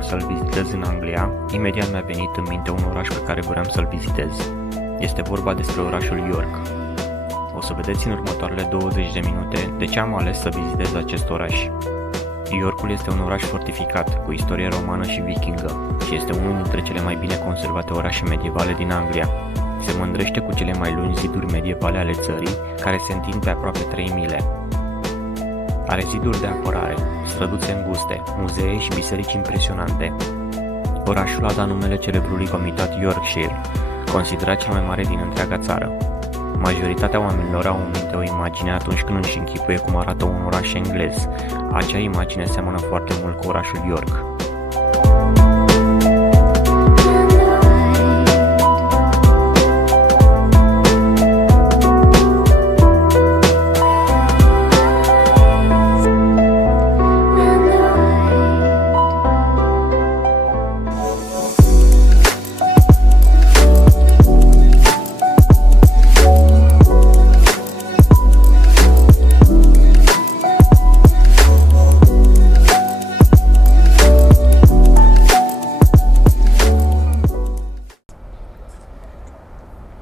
locuri să-l vizitez în Anglia, imediat mi-a venit în minte un oraș pe care vreau să-l vizitez. Este vorba despre orașul York. O să vedeți în următoarele 20 de minute de ce am ales să vizitez acest oraș. Yorkul este un oraș fortificat, cu istorie romană și vikingă, și este unul dintre cele mai bine conservate orașe medievale din Anglia. Se mândrește cu cele mai lungi ziduri medievale ale țării, care se întind pe aproape 3 mile. Are ziduri de apărare, străduțe înguste, muzee și biserici impresionante. Orașul a dat numele celebrului comitat Yorkshire, considerat cel mai mare din întreaga țară. Majoritatea oamenilor au în minte o imagine atunci când își închipuie cum arată un oraș englez. Acea imagine seamănă foarte mult cu orașul York.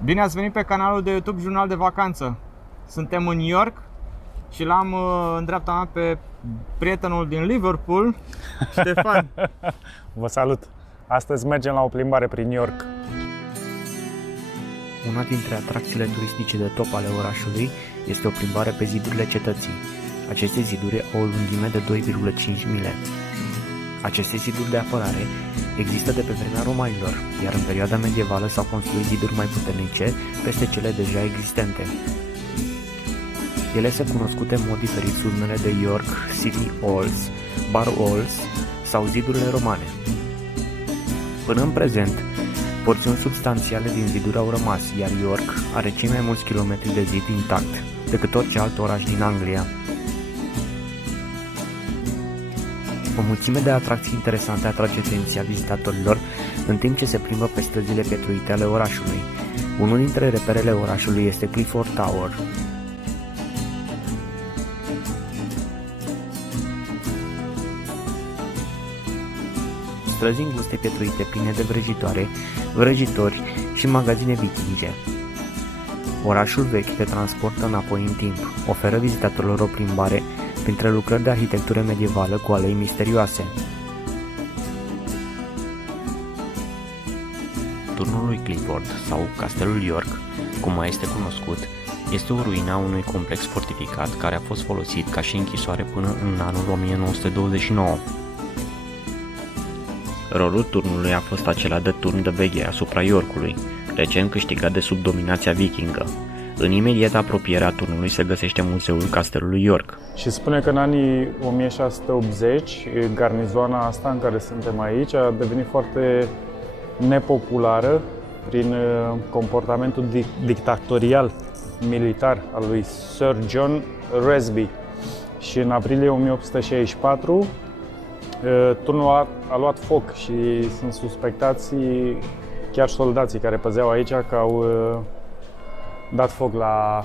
Bine ați venit pe canalul de YouTube Jurnal de Vacanță. Suntem în New York și l-am în dreapta mea pe prietenul din Liverpool, Ștefan. Vă salut! Astăzi mergem la o plimbare prin New York. Una dintre atracțiile turistice de top ale orașului este o plimbare pe zidurile cetății. Aceste ziduri au o lungime de 2,5 mile. Aceste ziduri de apărare există de pe vremea romanilor, iar în perioada medievală s-au construit ziduri mai puternice peste cele deja existente. Ele sunt cunoscute în mod diferit sub numele de York City Walls, Bar Walls sau zidurile romane. Până în prezent, porțiuni substanțiale din ziduri au rămas, iar York are cei mai mulți kilometri de zid intact decât orice alt oraș din Anglia. O mulțime de atracții interesante atrage atenția vizitatorilor în timp ce se plimbă pe străzile pietruite ale orașului. Unul dintre reperele orașului este Clifford Tower. Străzi înguste pietruite pline de vrăjitoare, vrăjitori și magazine vikinge. Orașul vechi te transportă înapoi în timp, oferă vizitatorilor o plimbare printre lucrări de arhitectură medievală cu alei misterioase. Turnul lui Clifford, sau Castelul York, cum mai este cunoscut, este o ruină a unui complex fortificat care a fost folosit ca și închisoare până în anul 1929. Rolul turnului a fost acela de turn de veghe asupra Yorkului, recent câștigat de sub dominația vikingă. În imediată apropiere a turnului se găsește muzeul Castelului York. Și spune că în anii 1680, garnizoana asta în care suntem aici a devenit foarte nepopulară prin comportamentul dictatorial militar al lui Sir John Resby. Și în aprilie 1864, turnul a luat foc și sunt suspectați chiar soldații care păzeau aici că au dat foc la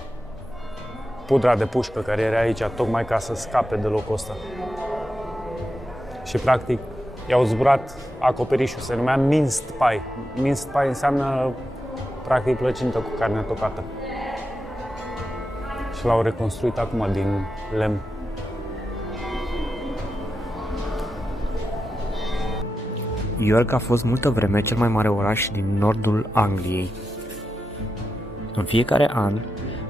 pudra de pușcă care era aici, tocmai ca să scape de locul ăsta. Și practic i-au zburat acoperișul, se numea minced pie. Minced pie înseamnă practic plăcintă cu carnea tocată. Și l-au reconstruit acum din lemn. York a fost multă vreme cel mai mare oraș din nordul Angliei. În fiecare an,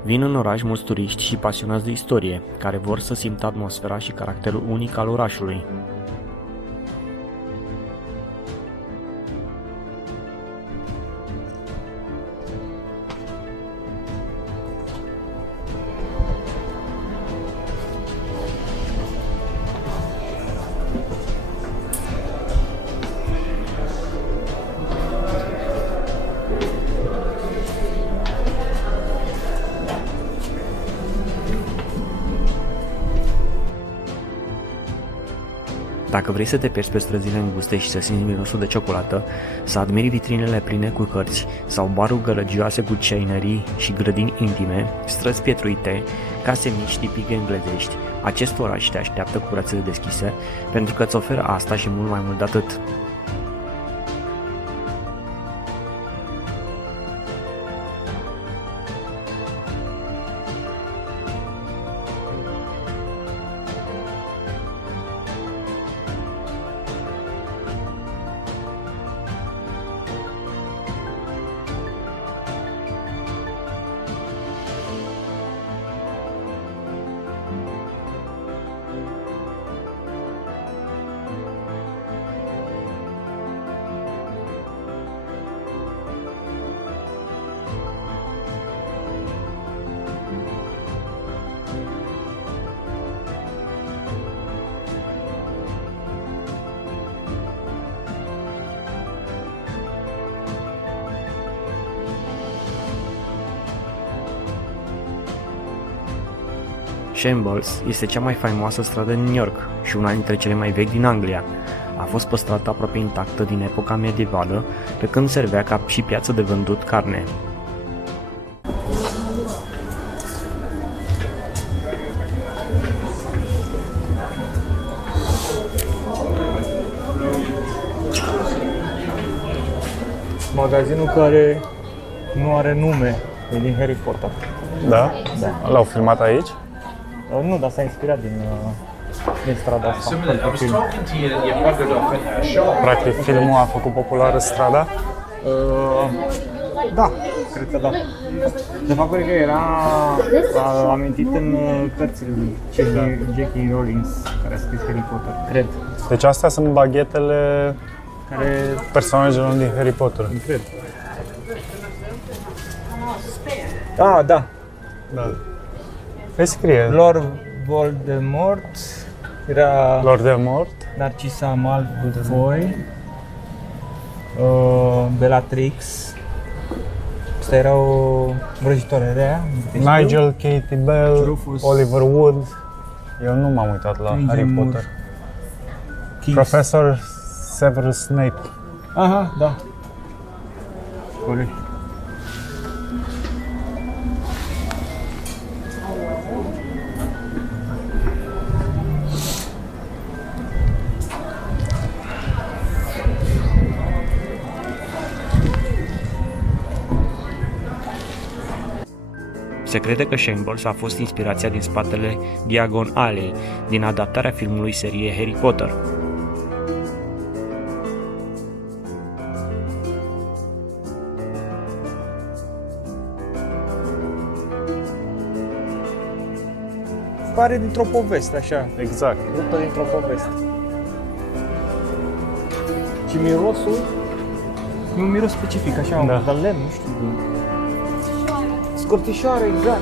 vin în oraș mulți turiști și pasionați de istorie, care vor să simtă atmosfera și caracterul unic al orașului. Dacă vrei să te pierzi pe străzile înguste și să simți mirosul de ciocolată, să admiri vitrinele pline cu cărți sau baruri gălăgioase cu ceainerii și grădini intime, străzi pietruite, case mici tipic englezești, acest oraș te așteaptă cu brațele deschise, pentru că îți oferă asta și mult mai mult de atât. Shambles este cea mai faimoasă stradă din New York și una dintre cele mai vechi din Anglia. A fost păstrată aproape intactă din epoca medievală, pe când servea ca și piață de vândut carne. Magazinul care nu are nume, e din Harry Potter. Da? Da. L-au filmat aici? Nu, dar s-a inspirat din strada asta. Practic filmul a făcut populară strada? Da, cred că da. De fapt, cred că a amintit în cărțile lui J.K. Rowling, care a scris Harry Potter, cred. Deci astea sunt baghetele personajelor din Harry Potter. Cred. Ah, da. Păi scrie Lord Voldemort era Lord Voldemort. Narcisa Malfoy, Bellatrix. Asta era o vrăjitoare rea. Nigel, Katie Bell, Rufus. Oliver Wood. Eu nu m-am uitat la Stranger Harry Moore. Potter. Keys. Profesor Severus Snape. Aha, da. Corect. Se crede că Shambles a fost inspirația din spatele Diagon Alley din adaptarea filmului serie Harry Potter. Pare dintr-o poveste, așa. Exact. Ruptă dintr-o poveste. Și mirosul e un miros specific, așa, Da. de lemn, nu știu. Scorțișoară, exact.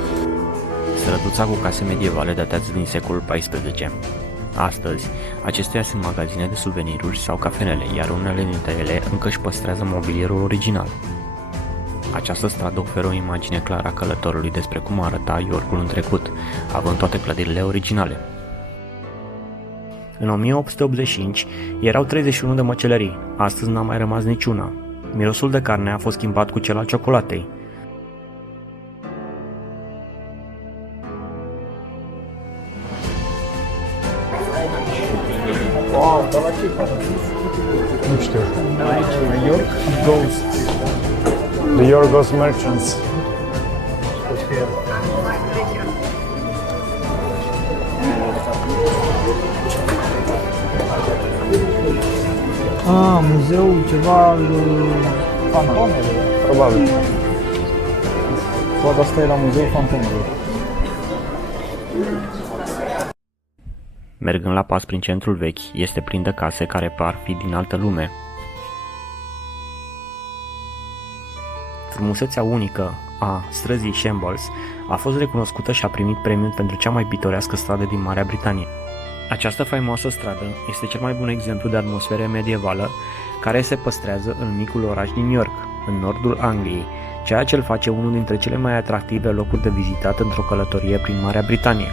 Străduța cu case medievale datează din secolul XIV. Astăzi, acestea sunt magazine de suveniruri sau cafenele, iar unele dintre ele încă își păstrează mobilierul original. Această stradă oferă o imagine clară a călătorului despre cum arăta Yorkul în trecut, având toate clădirile originale. În 1885 erau 31 de măcelării, astăzi n-a mai rămas niciuna. Mirosul de carne a fost schimbat cu cel al ciocolatei. Wow, dar la ce? Nu știu. New York Ghost. The Yorgos Merchants. Muzeu ceva al fantomelor. Probabil. Poate asta e la Muzeul Fantomelor. Mergând la pas prin centrul vechi, este plin de case care par fi din altă lume. Frumusețea unică a străzii Shambles a fost recunoscută și a primit premiul pentru cea mai pitorească stradă din Marea Britanie. Această faimoasă stradă este cel mai bun exemplu de atmosferă medievală care se păstrează în micul oraș din New York, în nordul Angliei, ceea ce îl face unul dintre cele mai atractive locuri de vizitat într-o călătorie prin Marea Britanie.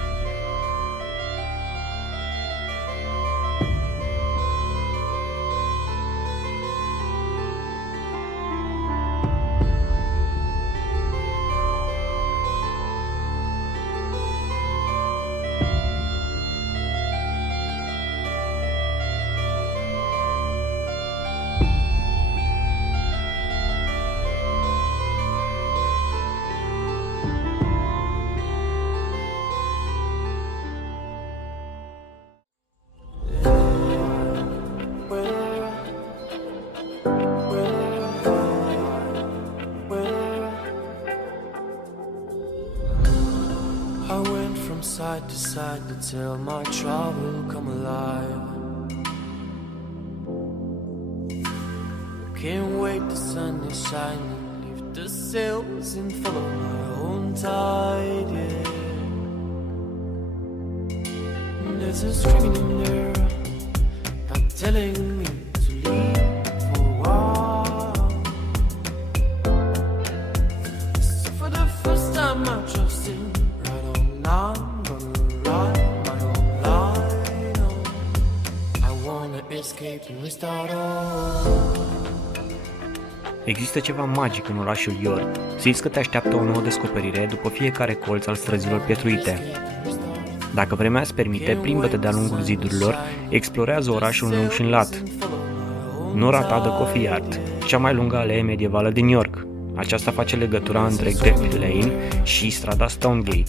to tell my travel come alive. Can't wait, the sun is shining, lift the sails and follow my own tide, yeah. There's a screaming in there, I'm telling me to leave for a while. So for the first time I trust him, right on now I'm gonna ride my own line on. I wanna escape and restart all. Există ceva magic în orașul York. Simți că te așteaptă o nouă descoperire după fiecare colț al străzilor pietruite. Dacă vremea îți permite, plimbă-te de-a lungul zidurilor, explorează orașul lung și înlat. Nu rata The Coffee Yard, cea mai lungă alee medievală din York. Aceasta face legătura între Gravely Lane și strada Stonegate.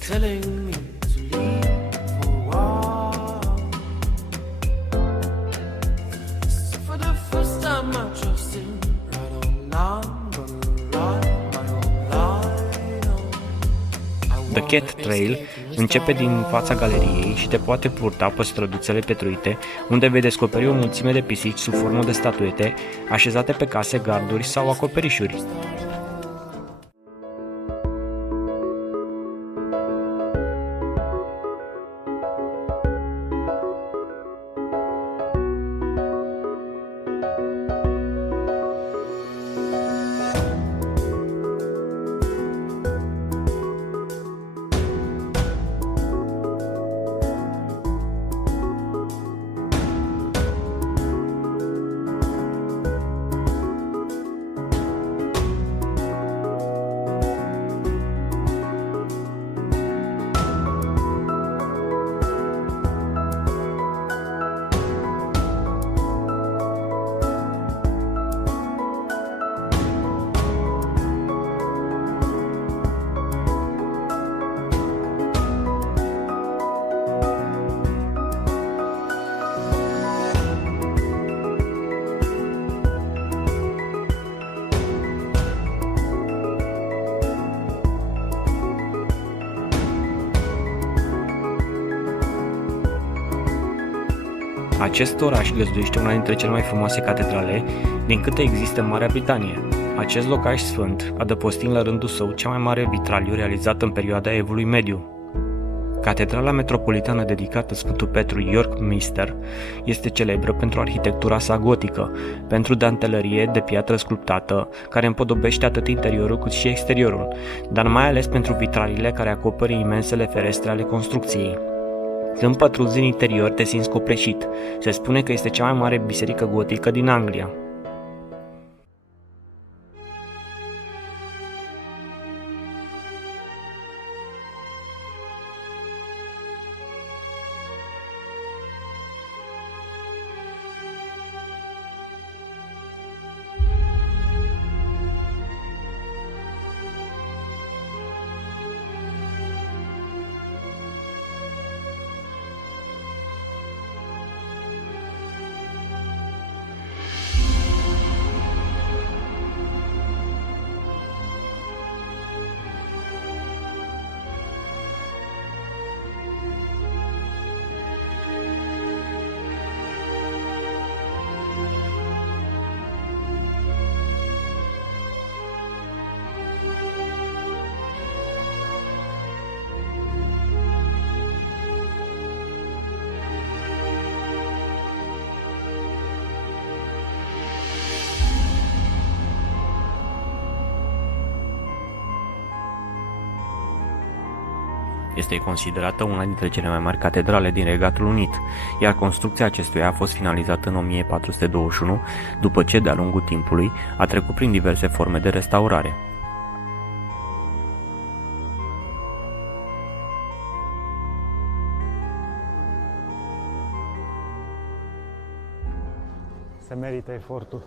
The Cat Trail începe din fața galeriei și te poate purta pe străduțele petruite, unde vei descoperi o mulțime de pisici sub formă de statuete, așezate pe case, garduri sau acoperișuri. Acest oraș găzduiește una dintre cele mai frumoase catedrale din câte există în Marea Britanie. Acest locaș sfânt, adăpostind la rândul său cea mai mare vitraliu realizată în perioada Evului Mediu. Catedrala metropolitană dedicată Sfântul Petru York Minster este celebră pentru arhitectura sa gotică, pentru dantelărie de piatră sculptată, care împodobește atât interiorul cât și exteriorul, dar mai ales pentru vitraliile care acoperă imensele ferestre ale construcției. Când pătrunzi în interior, te simți copleșit. Se spune că este cea mai mare biserică gotică din Anglia. Este considerată una dintre cele mai mari catedrale din Regatul Unit, iar construcția acestuia a fost finalizată în 1421, după ce, de-a lungul timpului, a trecut prin diverse forme de restaurare. Se merită efortul.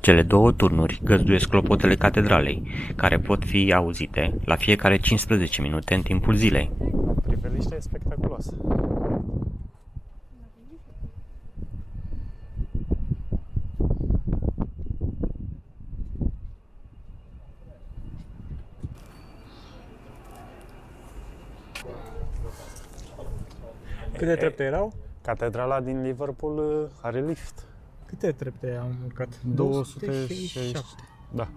Cele două turnuri găzduiesc clopotele catedralei, care pot fi auzite la fiecare 15 minute în timpul zilei. Priveliștea e spectaculoasă. Câte trepte erau? Catedrala din Liverpool are lift. Câte trepte am urcat? 267. Da.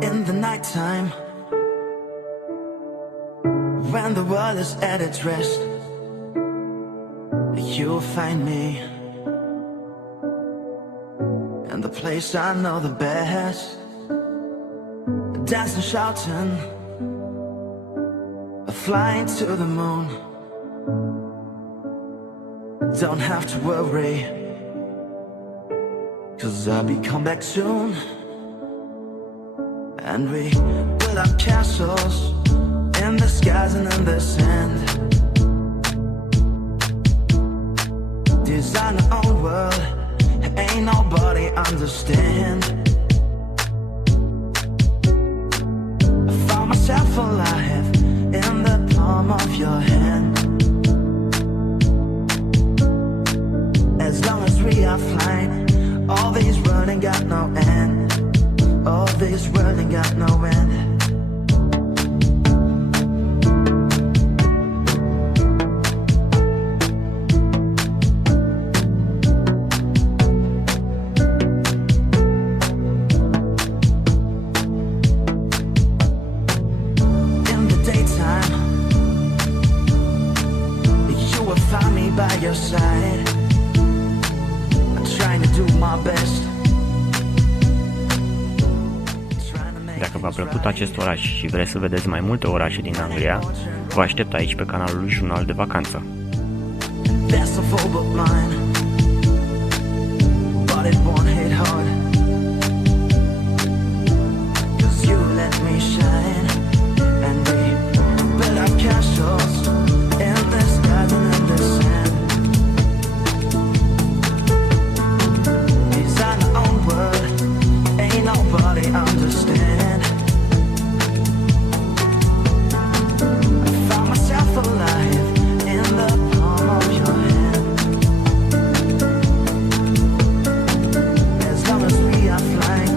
In the nighttime, when the world is at its rest, you'll find me in the place I know the best, dancing, shouting, flying to the moon. Don't have to worry, 'cause I'll be come back soon. And we build up castles in the skies and in the sand, design our own world, ain't nobody understand. I found myself alive in the palm of your hand. As long as we are flying, all these world ain't got no end. All this world ain't got no end. In the daytime, you will find me by your side. I'm trying to do my best. Dacă v-a plăcut acest oraș și vreți să vedeți mai multe orașe din Anglia, vă aștept aici pe canalul lui Jurnal de Vacanță. That's a full book mine, but it won't hit hard, 'cause you let me shine, and we build our castles in the skies and in the sand. Design our own world, ain't nobody understand. I found myself alive in the palm of your hand. As long as we are flying,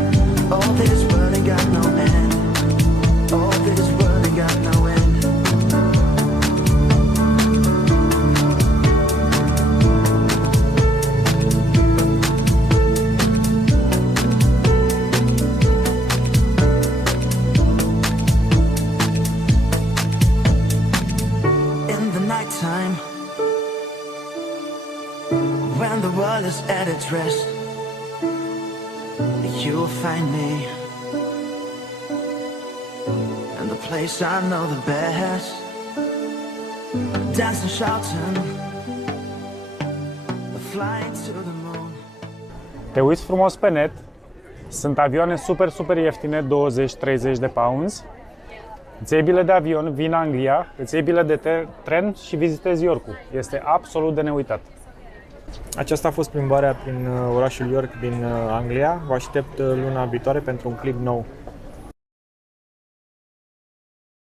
all this world ain't got no end. All this world ain't got no end. In the nighttime, when the world is at its rest, you'll find me in the place I know the best, dancing, shouting, flying to the moon. Te uiți frumos pe net, sunt avioane super ieftine, 20-30 de pounds. Îți iei bilet de avion, vii în Anglia, îți iei bilet de tren și vizitezi Yorkul. Este absolut de neuitat. Aceasta a fost plimbarea prin orașul York din Anglia. Vă aștept luna viitoare pentru un clip nou.